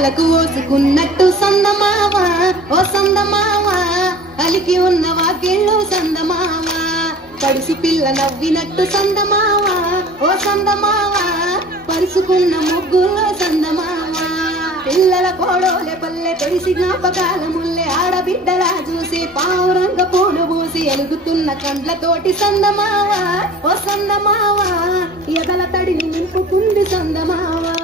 తలకు ఓసుకున్నట్టు సందమావా ఓ సందమావా అలికి ఉన్న వాకిళ్ళు సందమావా పడుసు పిల్ల నవ్వినట్టు సందమావా ఓ సందమావా పరుసుకున్న ముగ్గుల్లో సందమావా పిల్లల కోడోలే పల్లె తొడిసి జ్ఞాపకాల ముల్లె ఆడబిడ్డలా చూసి పావురంగ పూలు పూసి ఎలుగుతున్న కండ్లతోటి సందమావా ఓ సందమావా ఎదల తడిని నింపుకుంది సందమావా.